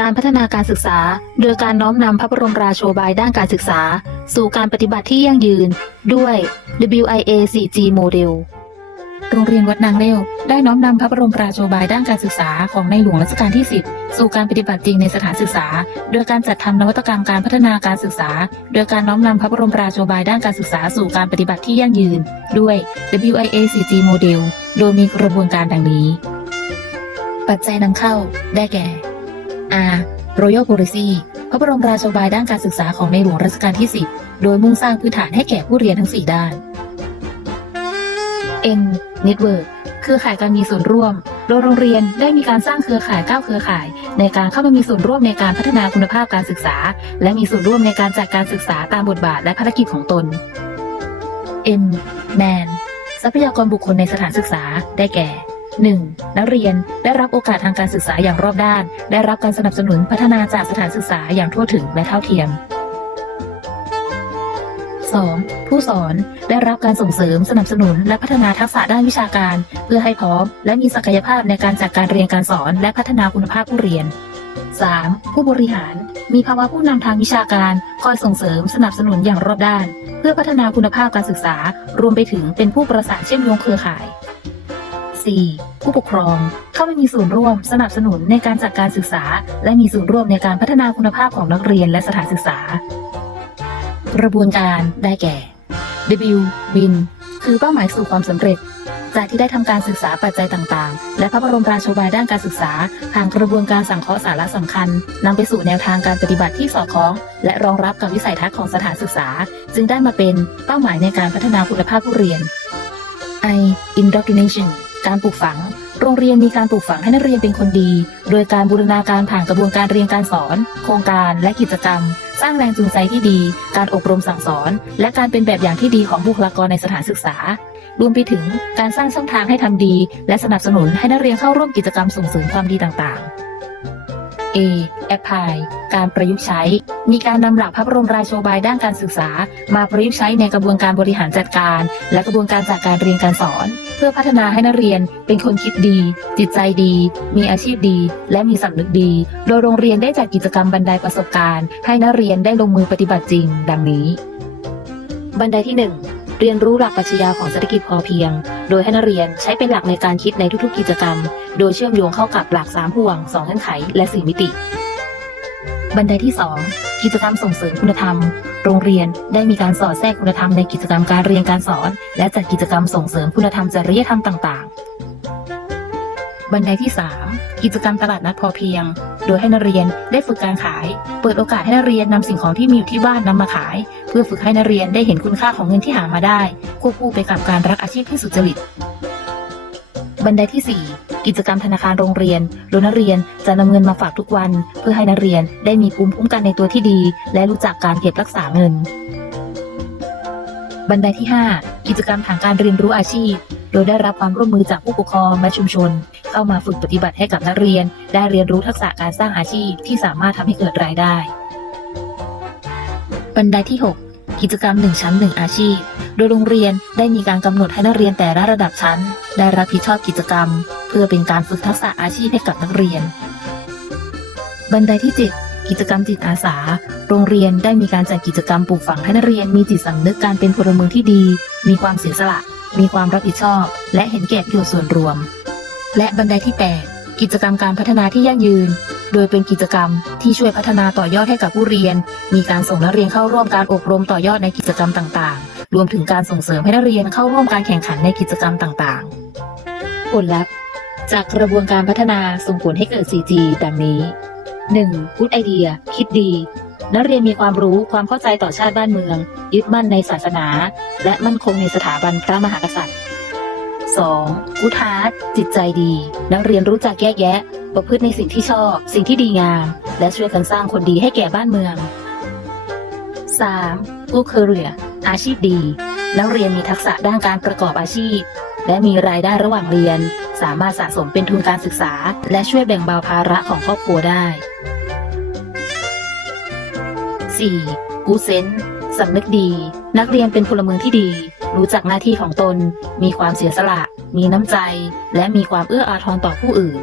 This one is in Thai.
การพัฒนาการศึกษา โดยการน้อมนำพระบรมราโชบายด้านการศึกษา สู่การปฏิบัติที่ยั่งยืน ด้วย WIA 4G โมเดลโรงเรียนวัดนางเลี้ยวได้น้อมนำพระบรมราโชบายด้านการศึกษาของในหลวงรัชกาลที่ 10 สู่การปฏิบัติจริงในสถานศึกษา โดยการจัดทำนวัตกรรมการพัฒนาการศึกษา โดยการน้อมนำพระบรมราโชบายด้านการศึกษาสู่การปฏิบัติที่ยั่งยืน ด้วย WIA 4G โมเดลโดยมีกระบวนการดังนี้ ปัจจัยนำเข้าได้แก่ R Royal Policy พระบรมราโชบายด้านการศึกษาของในหลวงรัชกาลที่ 10 โดยมุ่งสร้างพื้นฐานให้แก่ผู้เรียนทั้ง 4 ด้าน N Network เครือข่ายการมีส่วนร่วม โดยโรงเรียนได้มีการสร้างเครือข่าย 9 เครือข่าย ในการเข้ามามีส่วนร่วมในการพัฒนาคุณภาพการศึกษา และมีส่วนร่วมในการจัดการศึกษาตามบทบาทและภารกิจของตน M Man ทรัพยากรบุคคลในสถานศึกษาได้แก่ 1. นักเรียนได้รับโอกาสทางการศึกษาอย่างรอบด้าน ได้รับการสนับสนุนพัฒนาจากสถานศึกษาอย่างทั่วถึงและเท่าเทียม 2. ผู้สอนได้รับการส่งเสริมสนับสนุนและพัฒนาทักษะด้านวิชาการ เพื่อให้พร้อม และมีศักยภาพในการจัดการเรียนการสอน และพัฒนาคุณภาพผู้เรียน 3. ผู้บริหาร มีภาวะผู้นำทางวิชาการ คอยส่งเสริมสนับสนุนอย่างรอบด้าน เพื่อพัฒนาคุณภาพการศึกษา รวมไปถึงเป็นผู้ประสานเชื่อมโยงเครือข่าย 4. ผู้ปกครอง เข้ามามีส่วนร่วม สนับสนุนในการจัดการศึกษา และมีส่วนร่วมในการพัฒนาคุณภาพของนักเรียนและสถานศึกษา กระบวนการได้แก่ W Win คือเป้าหมายสู่ความสำเร็จ จากที่ได้ทำการศึกษาปัจจัยต่างๆ และพระบรมราโชบายด้านการศึกษาผ่านกระบวนการสังเคราะห์สาระสำคัญนำไปสู่แนวทางการปฏิบัติที่สอดคล้อง และรองรับกับวิสัยทัศน์ของสถานศึกษา จึงได้มาเป็นเป้าหมายในการพัฒนาคุณภาพผู้เรียน I indoctrination การปลูกฝัง โรงเรียนมีการปลูกฝังให้นักเรียนเป็นคนดี โดยการบูรณาการผ่านกระบวนการเรียนการสอน โครงการและกิจกรรม สร้างแรงจูงใจที่ดี การอบรมสั่งสอน และการเป็นแบบอย่างที่ดีของบุคลากรในสถานศึกษา รวมไปถึงการสร้างช่องทางให้ทำดี และสนับสนุนให้นักเรียนเข้าร่วมกิจกรรมส่งเสริมความดีต่างๆ A apply การประยุกต์ใช้ มีการนำหลักพระบรมราโชบายด้านการศึกษา มาประยุกต์ใช้ในกระบวนการบริหารจัดการ และกระบวนการจัดการเรียนการสอน เพื่อพัฒนาให้นักเรียนเป็นคนคิดดี จิตใจดี มีอาชีพดี และมีสำนึกดี โดยโรงเรียนได้จัดกิจกรรมบันไดประสบการณ์ ให้นักเรียนได้ลงมือปฏิบัติจริง ดังนี้ บันไดที่ 1 เรียนรู้หลักปรัชญาของเศรษฐกิจพอเพียง โดยให้นักเรียนใช้เป็นหลักในการคิดในทุกๆกิจกรรม โดยเชื่อมโยงเข้ากับหลักสามห่วงสองเงื่อนไข และสี่มิติ บันไดที่ 2 กิจกรรมส่งเสริมคุณธรรม โรงเรียนได้มีการสอดแทรกคุณธรรมในกิจกรรมการเรียนการสอน และจัดกิจกรรมส่งเสริมคุณธรรมจริยธรรมต่าง ๆ บันไดที่ 3 กิจกรรมตลาดนัดพอเพียง โดยให้นักเรียนได้ฝึกการขาย เปิดโอกาสให้นักเรียนนำสิ่งของที่มีอยู่ที่บ้านนำมาขาย เพื่อฝึกให้นักเรียนได้เห็นคุณค่าของเงินที่หามาได้ ควบคู่ไปกับการรักอาชีพที่สุจริต บันไดที่ 4 กิจกรรมธนาคารโรงเรียนโดยนักเรียนจะนำเงินมาฝากทุกวัน เพื่อให้นักเรียนได้มีภูมิคุ้มกันในตัวที่ดี และรู้จักการเก็บรักษาเงิน บันไดที่ 5 กิจกรรมทางการเรียนรู้อาชีพ ดยได้รับความร่วมมือจากผู้ปกครองและชุมชน เข้ามาฝึกปฏิบัติให้กับนักเรียน ได้เรียนรู้ทักษะการสร้างอาชีพที่สามารถทำให้เกิดรายได้ บันไดที่ 6 กิจกรรม 1 ชั้น 1 อาชีพ โดยโรงเรียนได้มีการกำหนดให้นักเรียนแต่ละระดับชั้น ได้รับผิดชอบกิจกรรม เพื่อเป็นการฝึกทักษะอาชีพให้กับนักเรียน บันไดที่ 7กิจกรรมจิตอาสา โรงเรียนได้มีการจัดกิจกรรมปลูกฝังให้นักเรียนมีจิตสำนึกการเป็นพลเมืองที่ดี มีความเสียสละ มีความรับผิดชอบ และเห็นแก่ประโยชน์ส่วนรวม และบันไดที่ 8 กิจกรรมการพัฒนาที่ยั่งยืน โดยเป็นกิจกรรมที่ช่วยพัฒนาต่อยอดให้กับผู้เรียน มีการส่งนักเรียนเข้าร่วมการอบรมต่อยอดในกิจกรรมต่างๆ รวมถึงการส่งเสริมให้นักเรียนเข้าร่วมการแข่งขันในกิจกรรมต่างๆ ผลลัพธ์ จากกระบวนการพัฒนาส่งผลให้เกิด 4G ดังนี้ 1. Good idea คิดดี นักเรียนมีความรู้ความเข้าใจต่อชาติบ้านเมือง ยึดมั่นในศาสนา และมั่นคงในสถาบันพระมหากษัตริย์ 2. Good heart จิตใจดี นักเรียนรู้จักแยกแยะ ประพฤติในสิ่งที่ชอบ สิ่งที่ดีงาม และช่วยกันสร้างคนดีให้แก่บ้านเมือง 3. Good career อาชีพดี นักเรียนมีทักษะด้านการประกอบอาชีพ และมีรายได้ระหว่างเรียน สามารถสะสมเป็นทุนการศึกษา และช่วยแบ่งเบาภาระของครอบครัวได้ 4. กูเซนสำนึกดี นักเรียนเป็นพลเมืองที่ดี รู้จักหน้าที่ของตน มีความเสียสละ มีน้ำใจ และมีความเอื้ออาทรต่อผู้อื่น